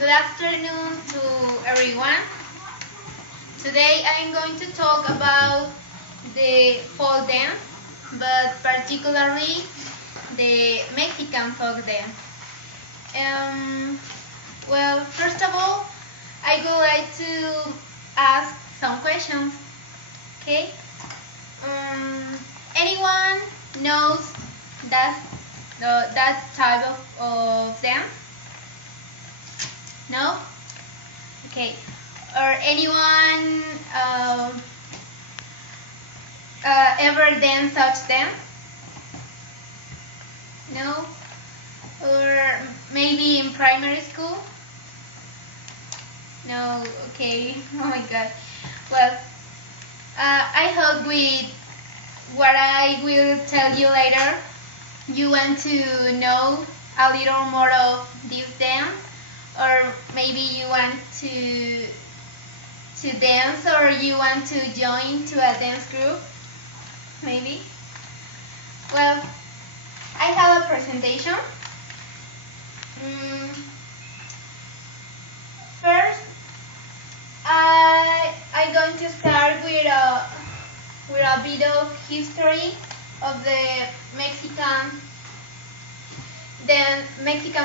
Good afternoon to everyone. Today I'm going to talk about the folk dance, but particularly the Mexican folk dance. Well, first of all, I would like to ask some questions. Okay? Anyone knows that type of dance? No? Okay. Or anyone ever dance such dance? No? Or maybe in primary school? No? Okay. Oh my god. Well, I hope with what I will tell you later, you want to know a little more of this dance, or maybe you want to dance, or you want to join to a dance group, maybe. Well, I have a presentation. First, I'm going to start with a bit of history of the Mexican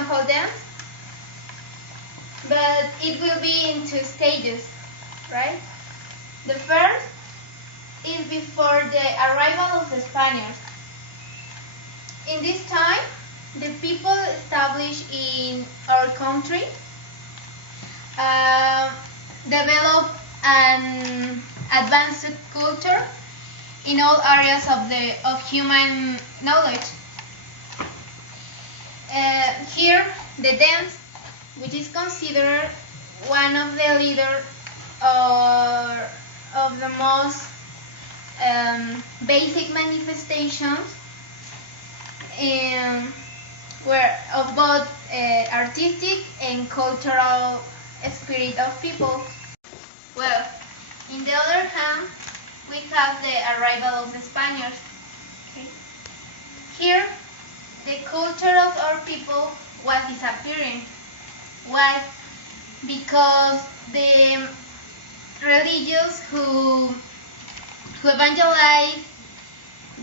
folk dance, but it will be in two stages, right? The first is before the arrival of the Spaniards. In this time, the people established in our country developed an advanced culture in all areas of human knowledge. Here, the dance, which is considered one of the leaders of the most basic manifestations of both artistic and cultural spirit of people. Well, in the other hand, we have the arrival of the Spaniards. Okay. Here, the culture of our people was disappearing. Why? Because the religious who evangelized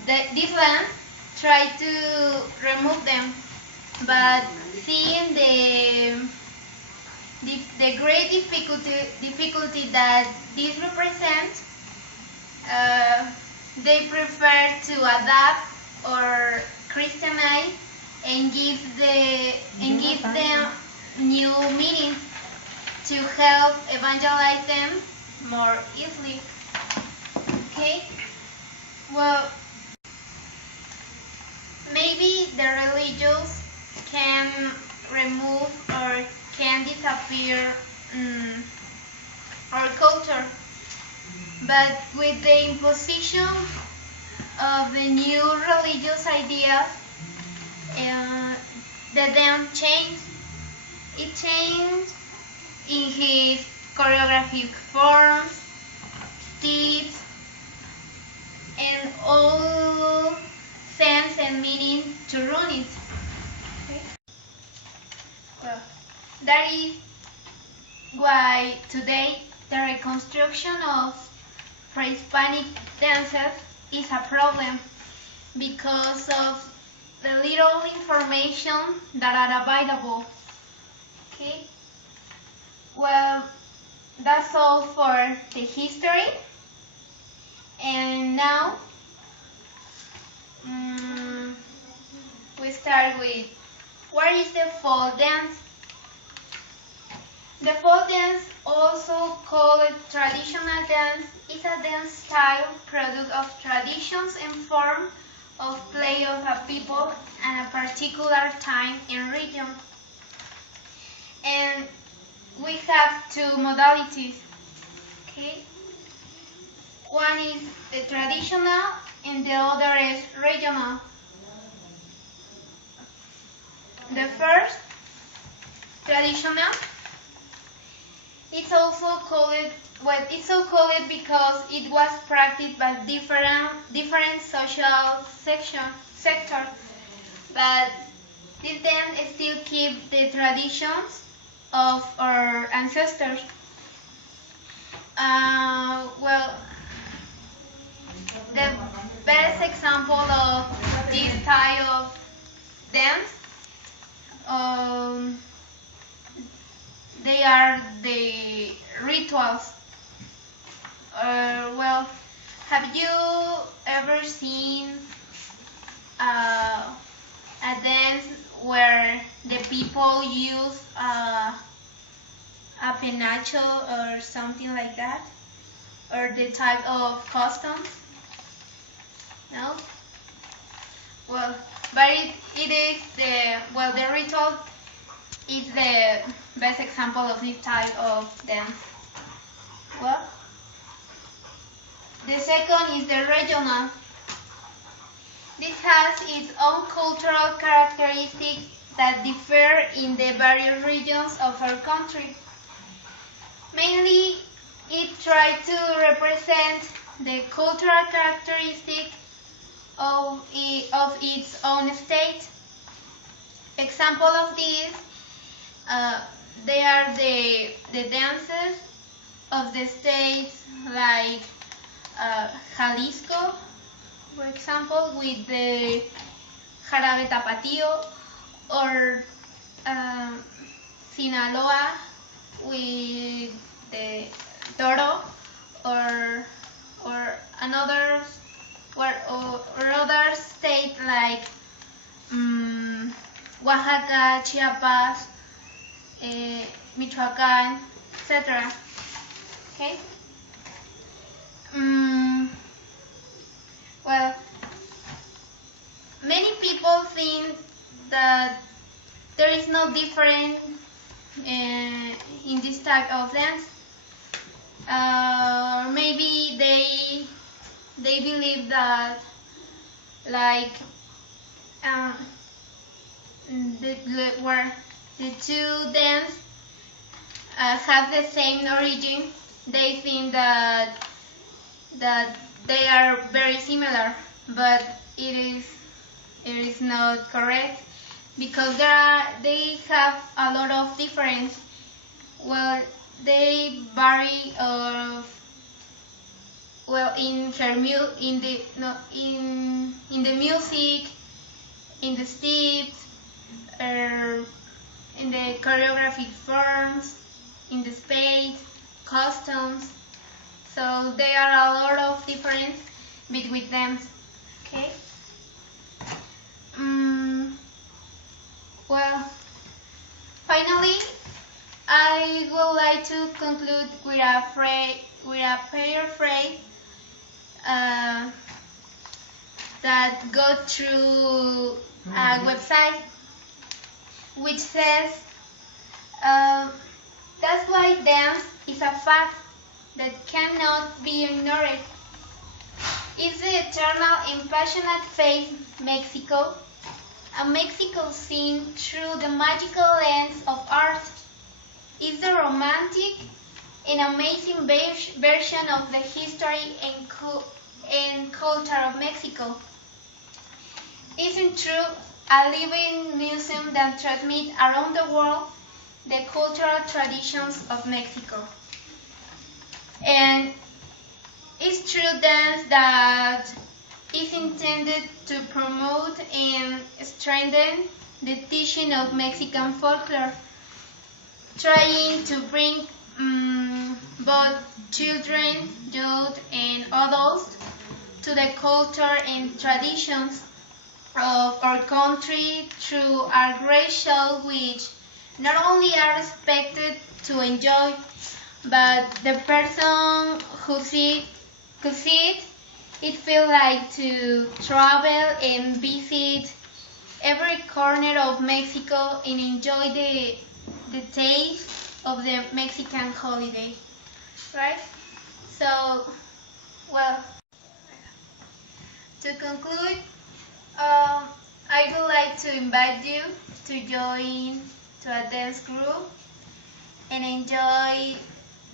this land tried to remove them, but seeing the great difficulty that this represents, they prefer to adapt or Christianize and give them new meanings to help evangelize them more easily. Okay? Well, maybe the religious can remove or can disappear our culture, but with the imposition of the new religious ideas, the dance changed. It changed in his choreographic forms, steps, and all sense and meaning to ruin it. Okay? Well, that is why today the reconstruction of pre-Hispanic dances is a problem, because of the little information that are available. Okay? Well, that's all for the history. And now we start with, what is the folk dance? The folk dance, also called traditional dance, is a dance style product of traditions and form of play of a people at a particular time and region. And we have two modalities. Okay? One is the traditional and the other is regional. The first, traditional, it's so called because it was practiced by different social sectors, but this dance still keep the traditions of our ancestors. Well, the best example of this type of dance, um, they are the rituals. Well, have you ever seen a dance where the people use a penacho or something like that? Or the type of customs? No? Well, but it is the ritual is the best example of this type of dance. Well, the second is the regional. This has its own cultural characteristics that differ in the various regions of our country. Mainly, it tries to represent the cultural characteristics of its own state. Example of these, they are the dances of the states like Jalisco, for example, with the jarabe tapatío, or Sinaloa with the toro, or another or other state like Oaxaca, Chiapas, Michoacán, etc. Okay. Well, many people think that there is no difference in this type of dance. Maybe they believe that like where the two dance have the same origin, they think that they are very similar, but it is not correct, because they have a lot of difference. Well, they vary in the music, in the steps, in the choreographic forms, in the space, customs. So there are a lot of difference between them. Okay. Well, finally, I would like to conclude with a paraphrase that go through a website which says, that's why dance is a fact that cannot be ignored. Is the eternal and passionate faith Mexico, a Mexico seen through the magical lens of art, is the romantic and amazing version of the history and culture of Mexico. Is in truth a living museum that transmits around the world the cultural traditions of Mexico. And it's true dance that is intended to promote and strengthen the teaching of Mexican folklore, trying to bring both children, youth, and adults to the culture and traditions of our country through our great show, which not only are expected to enjoy, but the person who see it feel like to travel and visit every corner of Mexico and enjoy the taste of the Mexican holiday, right? So, well, to conclude, I would like to invite you to join to a dance group and enjoy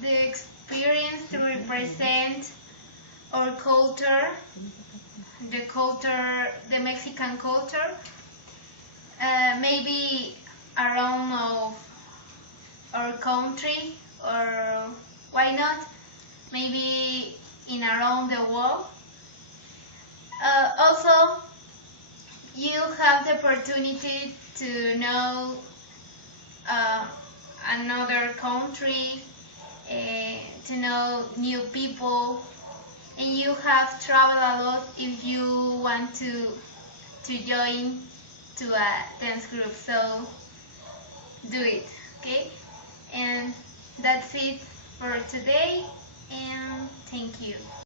the experience to represent our culture, the Mexican culture, maybe around of our country, or why not maybe in around the world. Also, you have the opportunity to know uh, another country, to know new people, and you have traveled a lot if you want to join to a dance group. So do it, okay? And that's it for today, and thank you.